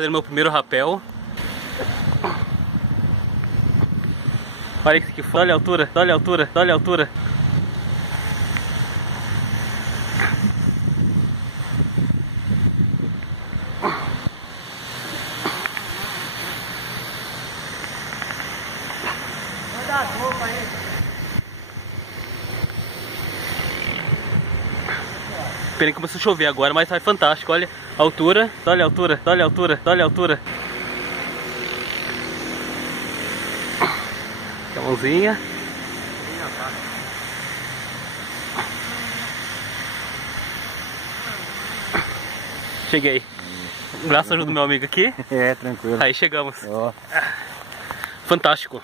fazendo meu primeiro rapel. Olha isso aqui, olha a altura, olha a altura, olha a altura. Pena que começou a chover agora, mas tá fantástico. Olha a altura, olha a altura, olha a altura, olha a altura. Aqui a mãozinha. Cheguei. Graças à ajuda do meu amigo aqui. É, tranquilo. Aí chegamos. Ó. Fantástico.